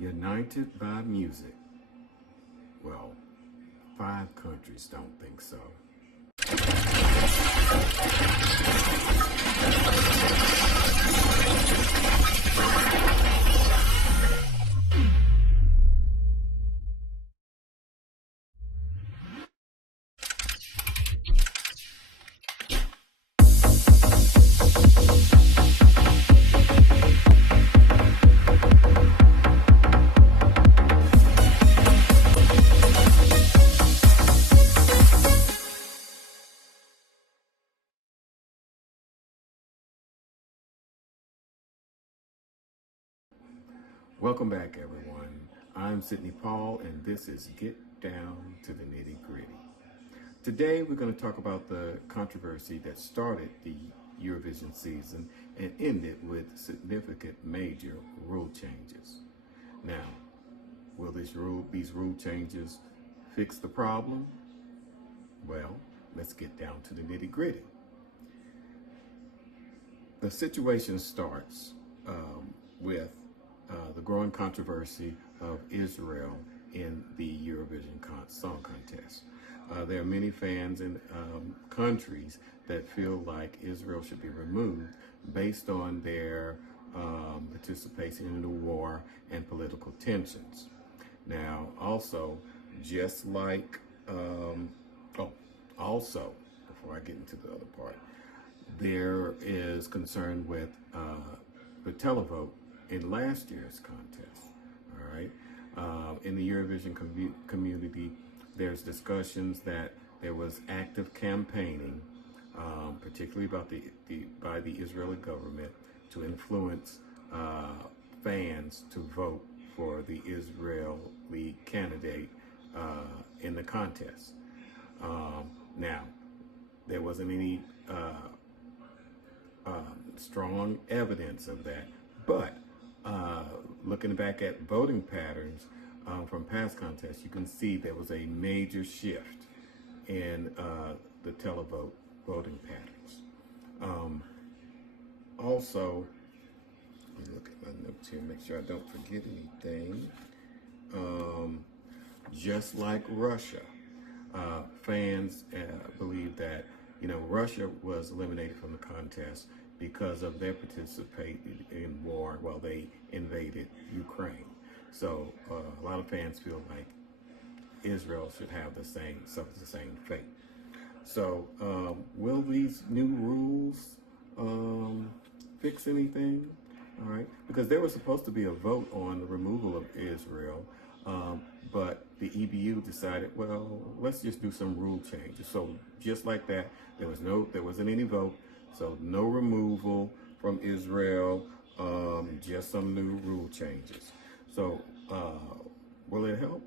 United by music. Well, 5 countries don't think so. Welcome back, everyone. I'm Sidney Paul, and this is Get Down to the Nitty Gritty. Today, we're going to talk about the controversy that started the Eurovision season and ended with significant major rule changes. Now, will these rule changes fix the problem? Well, let's get down to the nitty gritty. The situation starts with the growing controversy of Israel in the Eurovision Song Contest. There are many fans in countries that feel like Israel should be removed based on their participation in the war and political tensions. Now, also, just like, also, before I get into the other part, there is concern with the televote in last year's contest. All right, in the Eurovision community, there's discussions that there was active campaigning, particularly by the Israeli government, to influence fans to vote for the Israeli candidate in the contest. Now, there wasn't any strong evidence of that, but looking back at voting patterns from past contests, you can see there was a major shift in the televote voting patterns. Also, let me look at my notes here, make sure I don't forget anything. Just like Russia, fans believe that Russia was eliminated from the contest because of their participation in war while they invaded Ukraine. So a lot of fans feel like Israel should have suffer the same fate. So will these new rules fix anything? All right, because there was supposed to be a vote on the removal of Israel, but the EBU decided, well, let's just do some rule changes. So just like that, there wasn't any vote. So no removal from Israel, just some new rule changes. So will it help?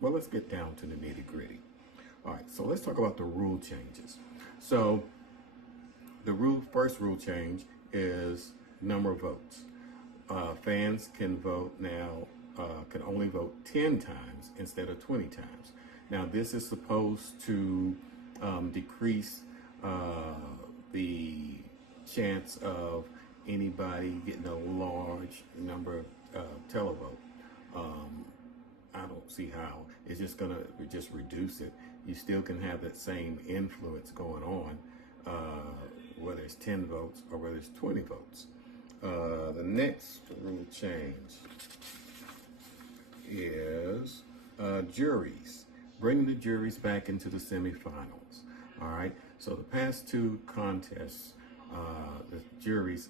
Well, let's get down to the nitty gritty. All right, so let's talk about the rule changes. So the first rule change is number of votes. Fans can vote now, can only vote 10 times instead of 20 times. Now, this is supposed to decrease the chance of anybody getting a large number of televote. I don't see how. It's just gonna reduce it. You still can have that same influence going on, whether it's 10 votes or whether it's 20 votes. The next rule change is juries. Bring the juries back into the semifinals. All right. So the past 2 contests, the juries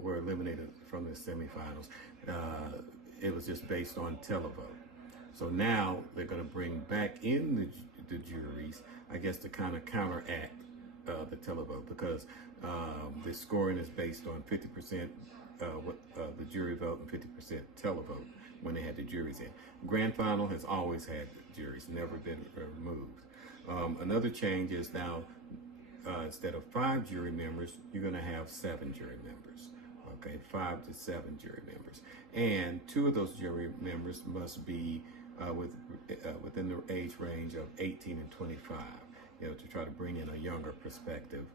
were eliminated from the semifinals. It was just based on televote. So now they're going to bring back in the juries, I guess, to kind of counteract the televote, because the scoring is based on 50% the jury vote and 50% televote when they had the juries in. Grand final has always had juries, never been removed. Another change is now instead of 5 jury members, you're going to have 7 jury members. Okay, 5 to 7 jury members, and 2 of those jury members must be within the age range of 18 and 25. To try to bring in a younger perspective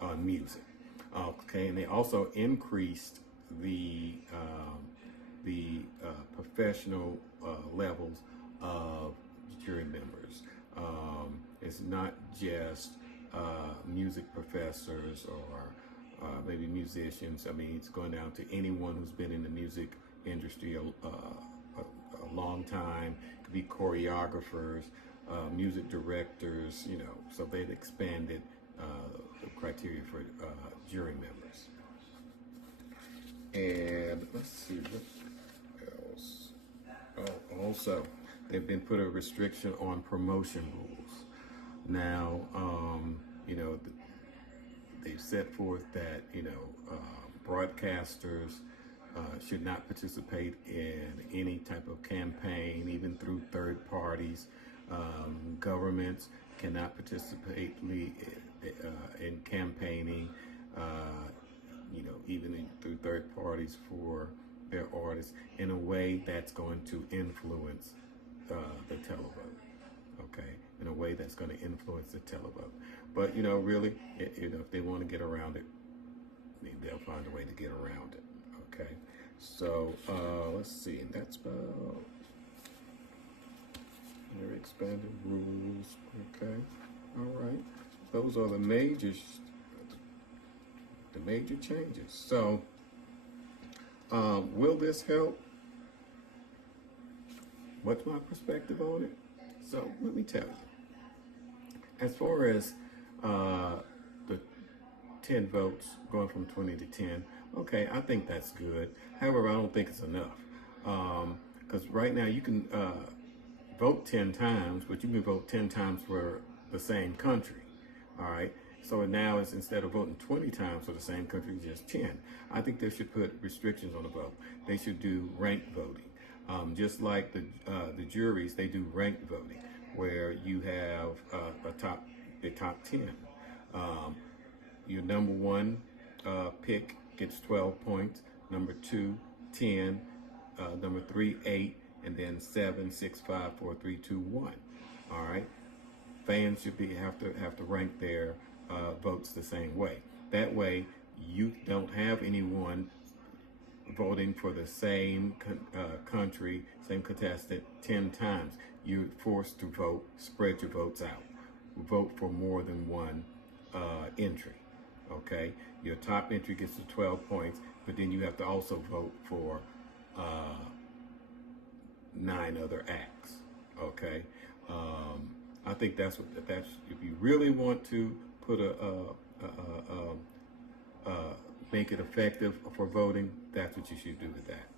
on music. Okay, and they also increased professional levels of jury members. It's not just music professors or maybe musicians. I mean, it's going down to anyone who's been in the music industry a long time. It could be choreographers, music directors, you know, so they've expanded the criteria for jury members. And let's see what else. Oh, also, they've been put a restriction on promotion rules. Now, you know, they've set forth that, you know, broadcasters should not participate in any type of campaign, even through third parties. Governments cannot participate in campaigning, you know, even through third parties for their artists in a way that's going to influence the televote. Okay, in a way that's going to influence the televote. But you know, really, you know, if they want to get around it, they'll find a way to get around it. Okay, so let's see, and that's about their expanded rules. Okay, all right, those are the major changes. So, will this help? What's my perspective on it? So let me tell you. As far as the 10 votes going from 20 to 10, okay, I think that's good. However, I don't think it's enough. Because right now you can vote 10 times, but you can vote 10 times for the same country. All right. So now it's, instead of voting 20 times for the same country, just 10. I think they should put restrictions on the vote. They should do ranked voting. Just like the juries, they do ranked voting, where you have the top 10. Your number one pick gets 12 points. Number 2, 10. Number 3, 8, and then 7, 6, 5, 4, 3, 2, 1. All right. Fans should have to rank their votes the same way. That way, you don't have anyone voting for the same country, same contestant 10 times. You're forced to spread your votes out. Vote for more than one entry. Okay, your top entry gets to 12 points, but then you have to also vote for 9 other acts. Okay, I think that's if you really want to put make it effective for voting, that's what you should do with that.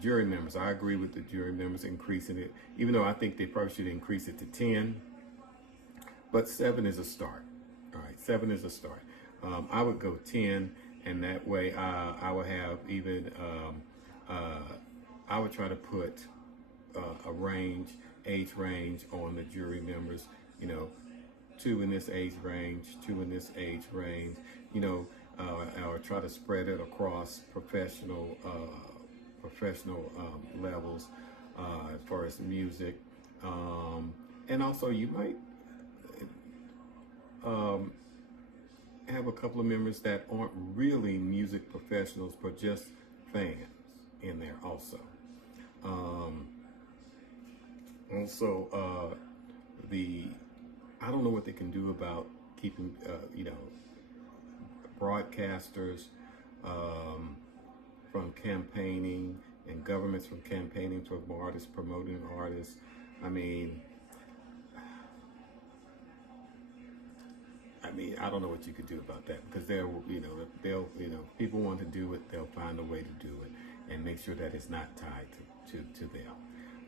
Jury members, I agree with the jury members increasing it, even though I think they probably should increase it to 10, but 7 is a start. All right, 7 is a start. I would go 10, and that way I would have even, I would try to put age range on the jury members, you know, 2 in this age range, 2 in this age range, you know, or try to spread it across professional levels as far as music. And also you might have a couple of members that aren't really music professionals, but just fans in there also. I don't know what they can do about keeping, you know, broadcasters from campaigning and governments from campaigning for artists, promoting artists. I mean, I don't know what you could do about that, because people want to do it, they'll find a way to do it and make sure that it's not tied to them.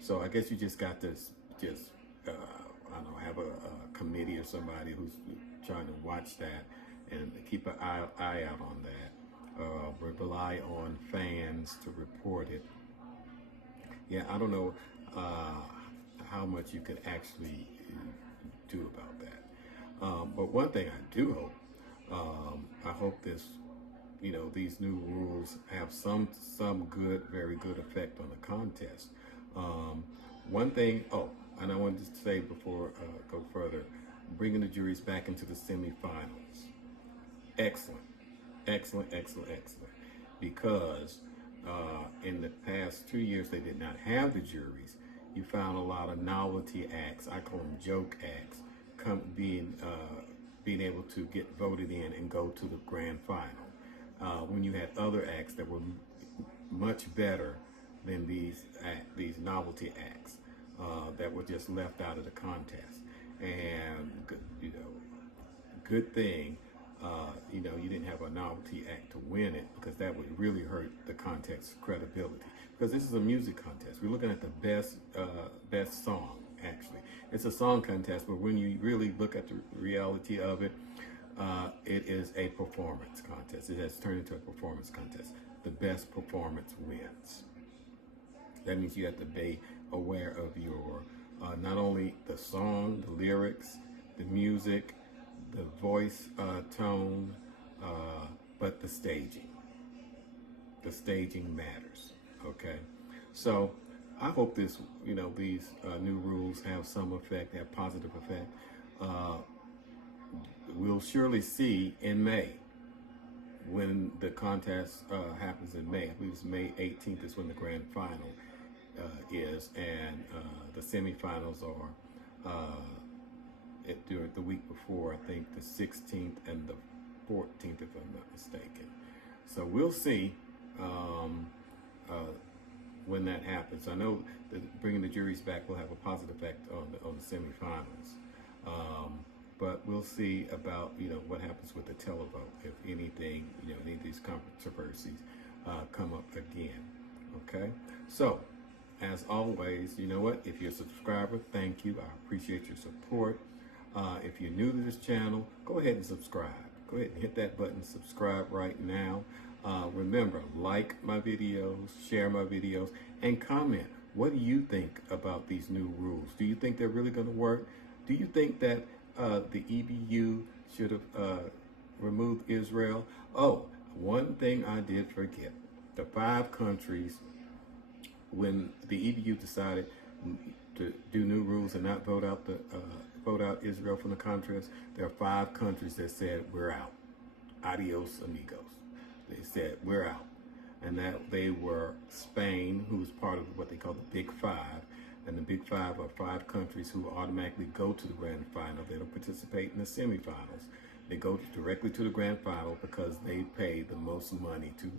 So I guess you just got to I don't know, have a committee or somebody who's trying to watch that and keep an eye out on that. Rely on fans to report it. Yeah, I don't know how much you could actually do about that. But one thing I do hope, I hope these new rules have some good, very good effect on the contest. One thing, and I wanted to say before I go further, bringing the juries back into the semifinals. Excellent, excellent, excellent, excellent. because in the past 2 years they did not have the juries. You found a lot of novelty acts, I call them joke acts, being able to get voted in and go to the grand final. When you had other acts that were much better than these novelty acts that were just left out of the contest. And good thing you didn't have a novelty act to win it, because that would really hurt the contest's credibility. Because this is a music contest. We're looking at the best song. Actually, it's a song contest, but when you really look at the reality of it, it is a performance contest. It has turned into a performance contest. The best performance wins. That means you have to be aware of your not only the song, the lyrics, the music, the voice tone, but the staging. The staging matters. Okay, so I hope these new rules have some effect, have positive effect. We'll surely see in May, when the contest happens in May. I believe it's May 18th is when the grand final is, and the semifinals are during the week before, I think the 16th and the 14th, if I'm not mistaken. So we'll see when that happens. I know that bringing the juries back will have a positive effect on the semifinals. But we'll see about what happens with the televote, if anything, any of these controversies come up again. Okay, so as always, you know what? If you're a subscriber, thank you. I appreciate your support. If you're new to this channel, go ahead and subscribe. Go ahead and hit that button, subscribe right now. Remember, like my videos, share my videos, and comment. What do you think about these new rules? Do you think they're really going to work? Do you think that the EBU should have removed Israel? Oh, one thing I did forget. The 5 countries, when the EBU decided to do new rules and not vote out Israel from the contest, there are 5 countries that said, we're out. Adios, amigos. They said, we're out. And that they were Spain, who's part of what they call the Big Five. And the Big Five are 5 countries who automatically go to the grand final. They don't participate in the semifinals. They go directly to the grand final because they pay the most money to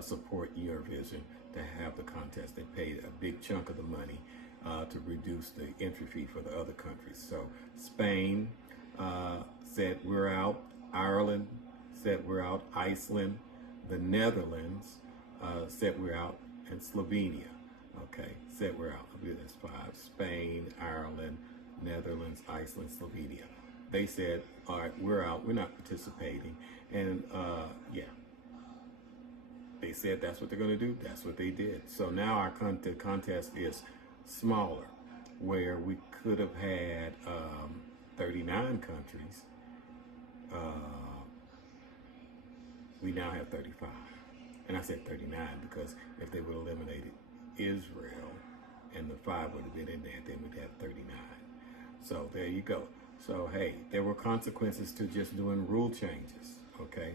support Eurovision, to have the contest. They paid a big chunk of the money to reduce the entry fee for the other countries. So Spain said we're out. Ireland said we're out. Iceland, the Netherlands said we're out, and Slovenia, okay, said we're out. I believe that's 5. Spain, Ireland, Netherlands, Iceland, Slovenia. They said, all right, we're out. We're not participating. And yeah, they said that's what they're going to do. That's what they did. So now our contest is smaller, where we could have had 39 countries. We now have 35. And I said 39 because if they would have eliminated Israel and the 5 would have been in there, then we'd have 39. So there you go. So hey, there were consequences to just doing rule changes, okay?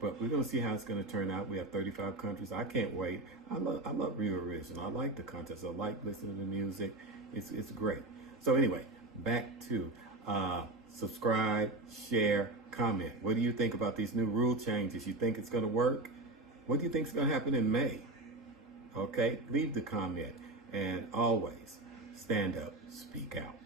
But we're going to see how it's going to turn out. We have 35 countries. I can't wait. I love Eurovision. I like the contest. I like listening to music. It's great. So anyway, back to subscribe, share, comment. What do you think about these new rule changes? You think it's going to work? What do you think is going to happen in May? Okay, leave the comment. And always stand up, speak out.